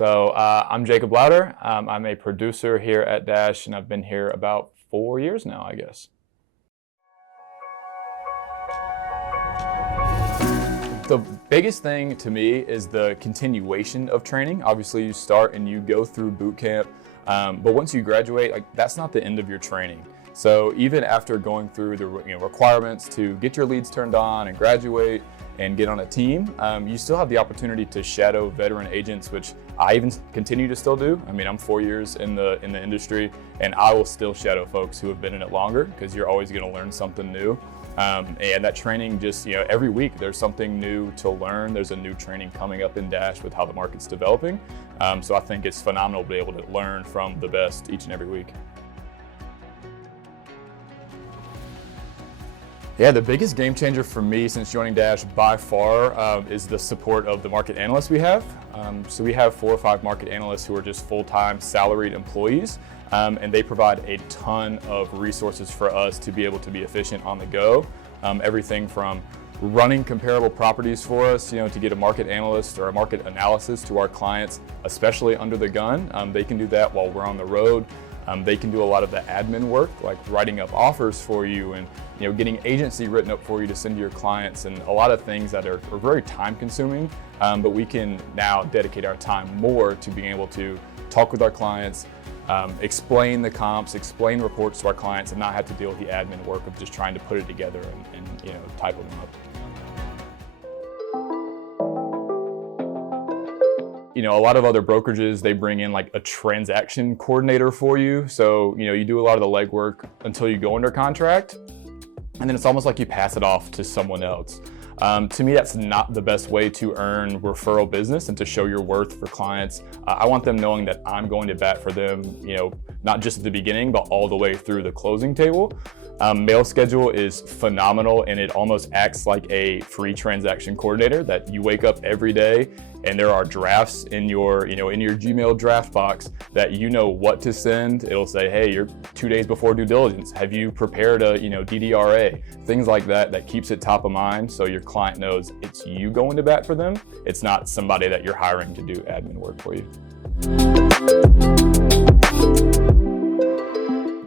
I'm Jacob Lowder. I'm a producer here at Dash, and I've been here about 4 years now, I guess. The biggest thing to me is the continuation of training. Obviously, you start and you go through boot camp, but once you graduate, that's not the end of your training. So even after going through the requirements to get your leads turned on and graduate and get on a team, you still have the opportunity to shadow veteran agents, which I even continue to still do. I mean, I'm 4 years in the industry, and I will still shadow folks who have been in it longer, because you're always going to learn something new. And that training just, every week there's something new to learn. There's a new training coming up in Dash with how the market's developing. So I think it's phenomenal to be able to learn from the best each and every week. Yeah, the biggest game changer for me since joining Dash by far is the support of the market analysts we have. So we have 4 or 5 market analysts who are just full-time salaried employees, and they provide a ton of resources for us to be able to be efficient on the go. Everything from running comparable properties for us, to get a market analyst or a market analysis to our clients, especially under the gun. They can do that while we're on the road. They can do a lot of the admin work, like writing up offers for you and getting agency written up for you to send to your clients, and a lot of things that are very time consuming, but we can now dedicate our time more to being able to talk with our clients, explain the comps, explain reports to our clients, and not have to deal with the admin work of just trying to put it together and type them up. A lot of other brokerages, they bring in like a transaction coordinator for you. So, you do a lot of the legwork until you go under contract, and then it's almost like you pass it off to someone else. To me, that's not the best way to earn referral business and to show your worth for clients. I want them knowing that I'm going to bat for them, not just at the beginning, but all the way through the closing table. Mail schedule is phenomenal, and it almost acts like a free transaction coordinator that you wake up every day and there are drafts in your, in your Gmail draft box that what to send. It'll say, hey, you're 2 days before due diligence. Have you prepared a, DDRA? Things like that, that keeps it top of mind. So your client knows it's you going to bat for them. It's not somebody that you're hiring to do admin work for you.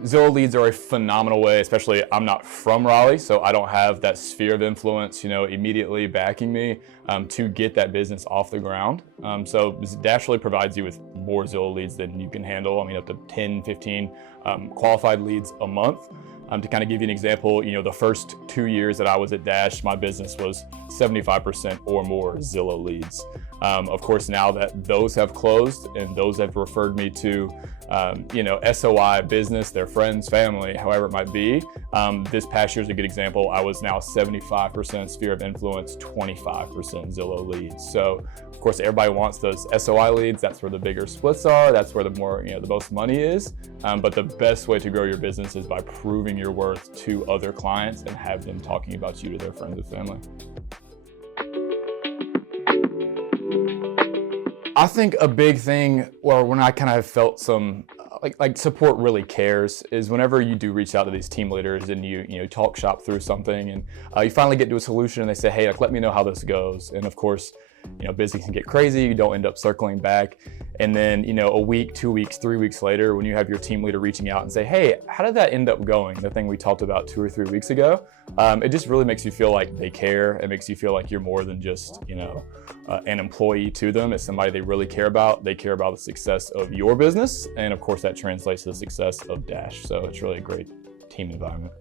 Zillow leads are a phenomenal way, especially I'm not from Raleigh, so I don't have that sphere of influence, immediately backing me to get that business off the ground. So Dash really provides you with more Zillow leads than you can handle. I mean, up to 10, 15 qualified leads a month. To kind of give you an example, the first 2 years that I was at Dash, my business was 75% or more Zillow leads. Of course, now that those have closed and those have referred me to, SOI business, their friends, family, however it might be. This past year is a good example. I was now 75% sphere of influence, 25% Zillow leads. So, of course, everybody wants those SOI leads. That's where the bigger splits are. That's where the more, the most money is. But the best way to grow your business is by proving your worth to other clients and have them talking about you to their friends and family. I think a big thing, or when I kind of felt some like support really cares, is whenever you do reach out to these team leaders and you talk shop through something, and you finally get to a solution and they say, hey, let me know how this goes. And of course, business can get crazy. You don't end up circling back. And then, a week, 2 weeks, 3 weeks later, when you have your team leader reaching out and say, hey, how did that end up going? The thing we talked about 2 or 3 weeks ago. It just really makes you feel like they care. It makes you feel like you're more than just, an employee to them. It's somebody they really care about. They care about the success of your business. And of course, that translates to the success of Dash. So it's really a great team environment.